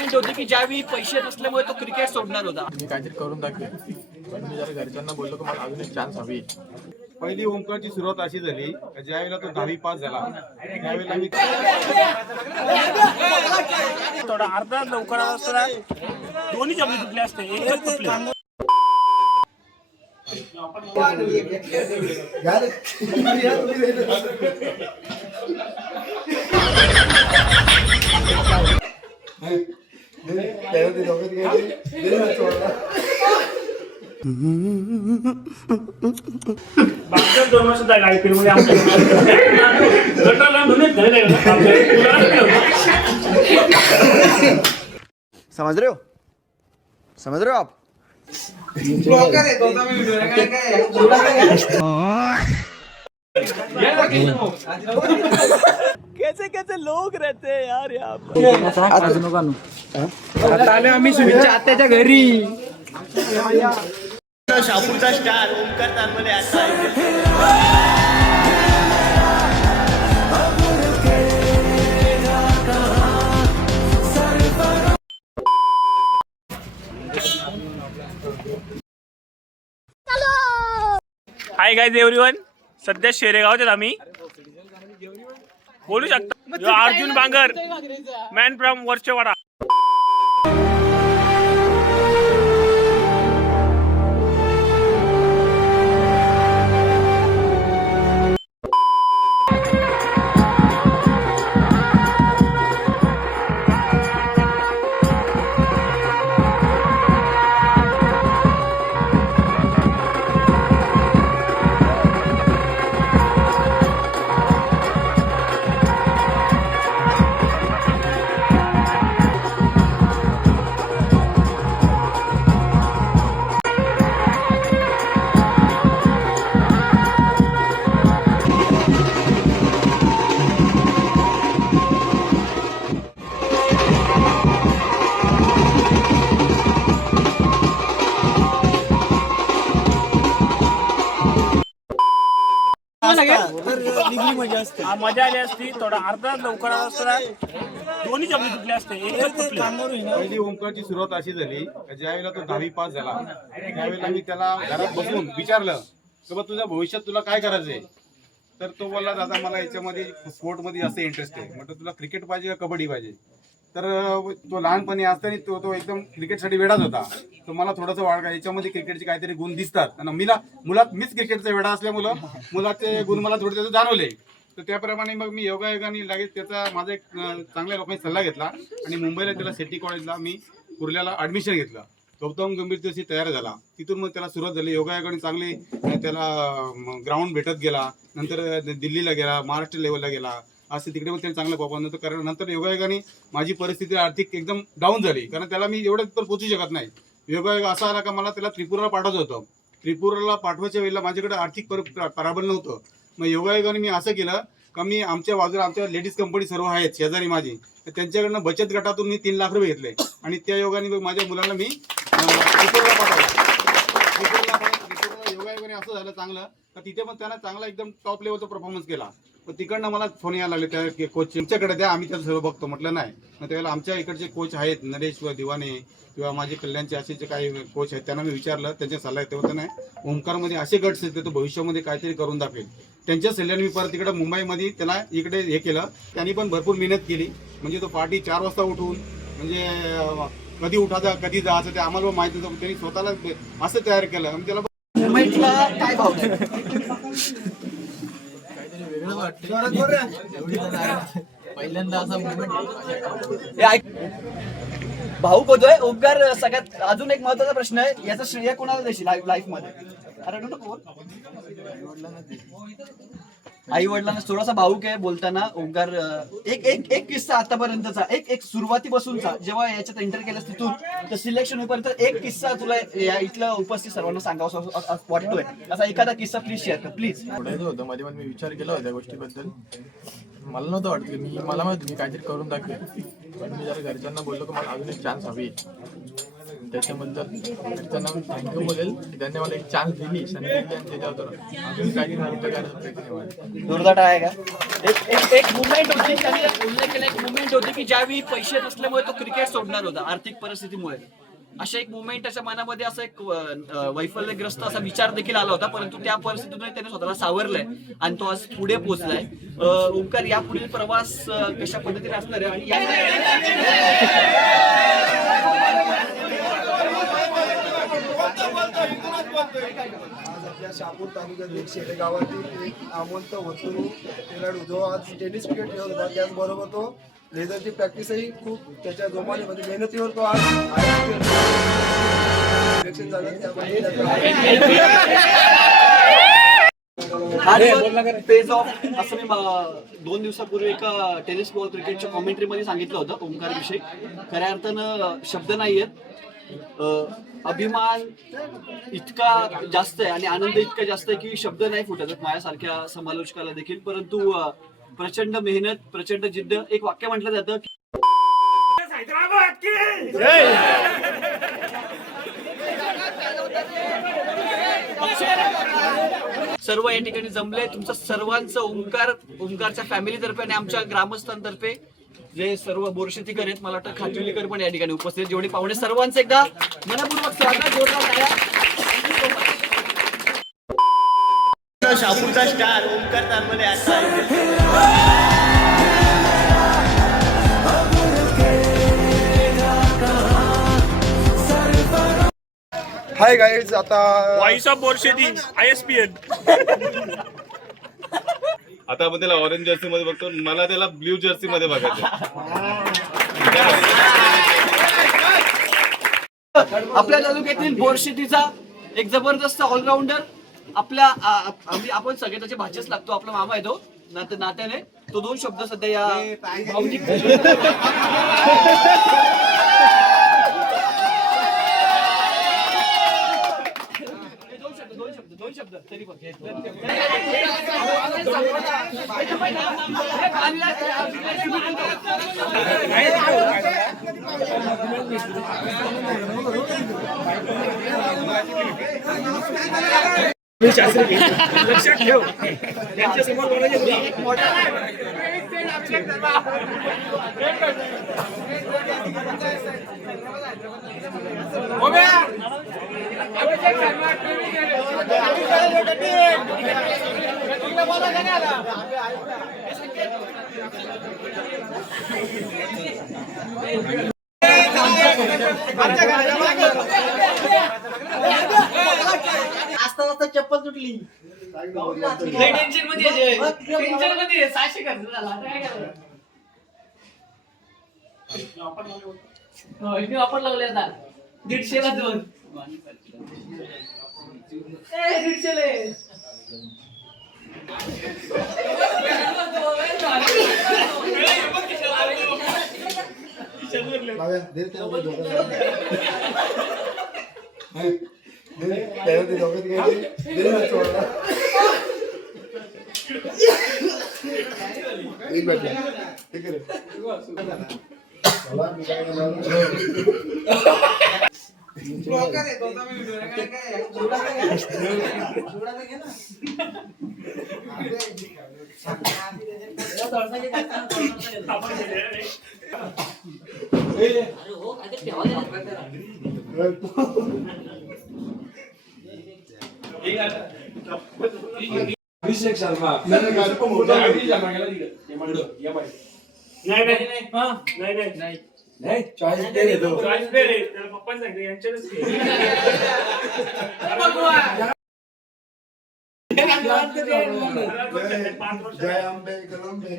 Statement होती की ज्यावेळी पैसे नसल्यामुळे तो क्रिकेट सोडणार होता. मी काहीतरी करून दाखवेन, पण मी जरा घरच्यांना बोललो की मला अजून एक चान्स हवी. पहिली ओमकारची सुरुवात अशी झाली, ज्यावेळेला तो 10वी पास झाला त्यावेळेला मी थोडा अर्धा लवकर असताना दोन्ही जमले तुटले असते, एकच तुटले. मागच्या 2 वर्षात IPL मध्ये आमच्या समझ रहे हो, समझ रहे हो आप. कैसे कैसे लोग रहते हैं यार यहाँ पर. आम्ही शुभेच्छा आत्याच्या घरी. शापूरचा स्टार ओमकार तारमले आता हाय गाईज एव्हरीवन, सध्या शेरेगावच्यात आम्ही बोलू शकता. Arjun Bangar, man from Varshwada. मजा आली असती. थोडा अर्धा लवकर असताना दोन्ही जमले तुटले असते, एकच तुटले. पहिली ओमकारची सुरुवात अशी झाली, ज्यावेळेला तो 10वी पास झाला त्यावेळेला मी त्याला घरात बसून विचारलं की बा तुझ्या भविष्यात तुला काय करायचंय. तर तो बोलला दादा मला याच्यामध्ये स्पोर्टमध्ये जास्त इंटरेस्ट आहे. म्हटलं तुला क्रिकेट पाहिजे का कबड्डी पाहिजे. तर तो लहानपणी असताना तो एकदम क्रिकेटसाठी वेडाच होता. तो मला थोडंसं वाढ याच्यामध्ये क्रिकेटचे काहीतरी गुण दिसतात आणि मुळात मीच क्रिकेटचा वेडा असल्यामुळं मुलाचे गुण मला थोडे त्याचे जाणवले. तर त्याप्रमाणे मग मी योगायोगाने लगेच त्याचा माझा एक चांगल्या लोकांनी सल्ला घेतला आणि मुंबईला त्याला सिटी कॉलेजला मी कुर्ल्याला ॲडमिशन घेतलं. गौतम गंभीर तशी तयार झाला. तिथून मग त्याला सुरुवात झाली. योगायोगाने चांगली त्याला ग्राउंड भेटत गेला. नंतर दिल्लीला गेला, महाराष्ट्र लेवलला गेला. असं तिकडे पण त्याने चांगला परफॉर्मन्स नंतर कारण नंतर योगायोगाने माझी परिस्थिती आर्थिक एकदम डाऊन झाली, कारण त्याला मी एवढं पण पोचू शकत नाही. योगायोग असा आला का मला त्याला त्रिपुराला पाठवायचं होतं. त्रिपुराला पाठवायच्या वेळेला माझ्याकडे आर्थिक पराबल नव्हतं. मग योगायोगाने मी असं केलं का मी आमच्या बाजूला आमच्या लेडीज कंपनी सर्व आहेत शेजारी माझी, त्यांच्याकडनं बचत गटातून मी 3 लाख रुपये घेतले आणि त्या योगाने माझ्या मुलांना मी त्रिपुराला पाठवलं. त्रिपुराला योगायोगाने असं झालं चांगलं तर तिथे पण त्यांना चांगला एकदम टॉप लेवलचा परफॉर्मन्स केला. पण तिकडनं मला फोन यायला लागले त्या कोच तुमच्याकडे द्या, आम्ही त्याचं सर्व बघतो. म्हटलं नाही. मग त्यावेळेला आमच्या इकडचे कोच आहेत नरेश दिवाने किंवा माझे कल्याणचे असे जे काही कोच आहेत त्यांना मी विचारलं, त्यांचे सल्ला येते होतं नाही ओमकारमध्ये असे गट्स येते तो भविष्यामध्ये काहीतरी करून दाखवेल. त्यांच्या सल्ल्याने मी परत तिकडे मुंबईमध्ये त्याला इकडे हे केलं. त्यांनी पण भरपूर मेहनत केली. म्हणजे तो पहाटे 4 वाजता उठून म्हणजे कधी उठायचा कधी जायचं ते आम्हाला माहिती होतं. त्यांनी स्वतःला असं तयार केलं. मग त्याला मुंबईतला काय भाव पहिल्यांदा असा मुवमेंट भाऊ होतोय ओमकार. सगळ्यात अजून एक महत्वाचा प्रश्न आहे, याचा श्रेय कोणाला देशील लाईफ मध्ये. आई वडिलांना थोडासा भाऊक आहे बोलताना ओमकार. एक किस्सा आतापर्यंतचा एक सुरुवातीपासूनचा जेव्हा याच्यात एंटर केलं तिथून तर सिलेक्शन होईपर्यंत एक किस्सा तुला या इथल्या उपस्थित सर्वांना सांगावा वाटतोय, असा एखादा किस्सा प्लीज शेअर कर प्लीज. होतं मध्ये मी विचार केला होता त्या गोष्टीबद्दल. मला नव्हतं वाटत मला माहिती मी काहीतरी करून दाखवेन, पण मी जरा घरच्यांना बोललो की मला अजून एक चान्स हवी. त्याच्याबद्दल त्यांना मी थँक्यू बोलेल की त्यांनी मला एक चान्स दिली संधी दिली आणि त्याच्यावर अजून काही मोठं करायचा प्रयत्न आहे. जोरदार आहे का? एक मुवमेंट होती, त्याने उल्लेख केला, एक मुवमेंट होती की ज्यावेळी पैसे नसल्यामुळे तो क्रिकेट सोडणार होता आर्थिक परिस्थितीमुळे. अशा एक मुवमेंट त्याच्या मनामध्ये असं एक वैफल्यग्रस्त असा विचार देखील आला होता, परंतु त्या परिस्थितीतून त्याने स्वतःला सावरलंय आणि तो आज पुढे पोहोचलाय. ओंकार, या पुढील प्रवास कशा पद्धतीने असणार आहे आणि आपल्या शहापूर तालुक्यातील शेडेगावातील एक नामवंत वतुरू खेळाडू जो आज टेनिस क्रिकेट खेळत होता, त्याचबरोबर तो लेझरची प्रॅक्टिसही खूप त्याच्या जोमाने म्हणजे मेहनतीवर तो आज सिलेक्शन झालं. त्यामध्ये पेज ऑफ असं मी 2 दिवसापूर्वी एका टेनिस बॉल क्रिकेटच्या कॉमेंट्री मध्ये सांगितलं होतं ओंकार विषयी. खऱ्या अर्थानं शब्द नाहीयेत. अभिमान इतका जास्त आहे आणि आनंद इतका जास्त आहे की शब्द नाही फुटत माझ्यासारख्या समालोचकाला देखील. परंतु प्रचंड मेहनत, प्रचंड जिद्द. एक वाक्य म्हटलं जातं की सर्व या ठिकाणी जमले. तुमचं सर्वांचं ओंकारच्या फॅमिलीतर्फे आणि आमच्या ग्रामस्थांतर्फे जे सर्व बोरशेतीकर आहेत, मला वाटतं खातुलीकर पण या ठिकाणी उपस्थित, जेवढे पाहुणे सर्वांचं एकदा मनपूर्वक स्वागत. जोरदार शहापूरचा स्टार ओंकार तारमले आता हाय गाईज, आता व्हॉइस ऑफ बोरशेती ISPN. आता आपण त्याला ऑरेंज जर्सी मध्ये बघतो, मला त्याला ब्ल्यू जर्सी मध्ये बघायचं. आपल्या तालुक्यातील बोरशेतीचा एक जबरदस्त ऑलराऊंडर. आपण सगळे त्याचे भाचेच लागतो. आपला मामा आहे तो नात्याने. तो 2 शब्द सध्या या भावनिक दोन शब्द तरी पण लक्षात ठेव. त्यांच्या समोर असता चप्पल तुटली. टेन्शन मध्ये 600 खर्च झाला. काय करायचं? ऑफर लावले आता 150 ला 2. 150 ले अभिषेक शर्मा नाही चॉईस दे रे. चॉईस दे रे. त्याला पप्पा सांगितलं यांच्याच जय आंबे कलंबे.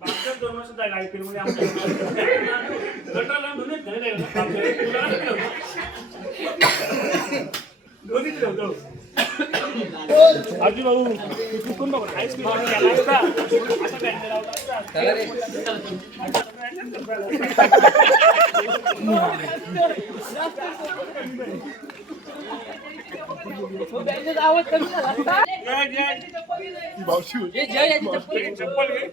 मागच्या 2 वर्ष झाले IPL मध्ये आमच्या गटाला दोन्ही ठेवतो. अर्जुन भाऊ चुकून बघ आईस्क्रीम केला असता असं त्यांनी लावला असता. चप्पल घे.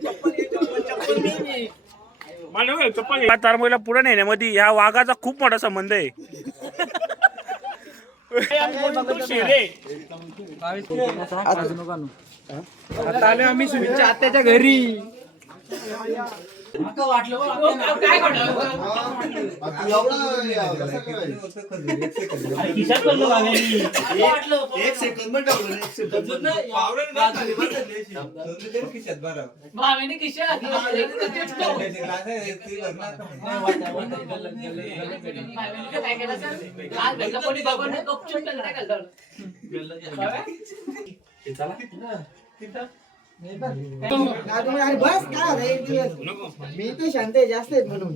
या तारमळीला पुढे नेण्यामध्ये ह्या वाघाचा खूप मोठा संबंध आहे. आता आलो आम्ही सुमितच्या आत्याच्या घरी. एक सेकंद पण टाकलं बस काय मी ते शांत आहे जास्त आहेत म्हणून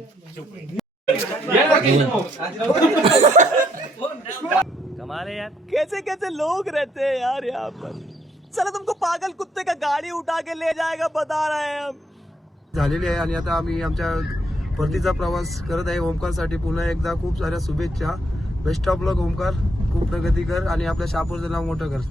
कैसे कैसे लोग रहते हैं यार यहाँ पर. चला तुमको पागल कुत्ते का गाड़ी उठा के ले जाएगा बता रहे हैं हम. झालेली आहे आणि आता आम्ही आमच्या परतीचा प्रवास करत आहे. ओमकारसाठी पुन्हा एकदा खूप साऱ्या शुभेच्छा. बेस्ट ऑफ लक ओमकार, खूप प्रगती कर आणि आपल्या शहापूरचं नाव मोठं कर.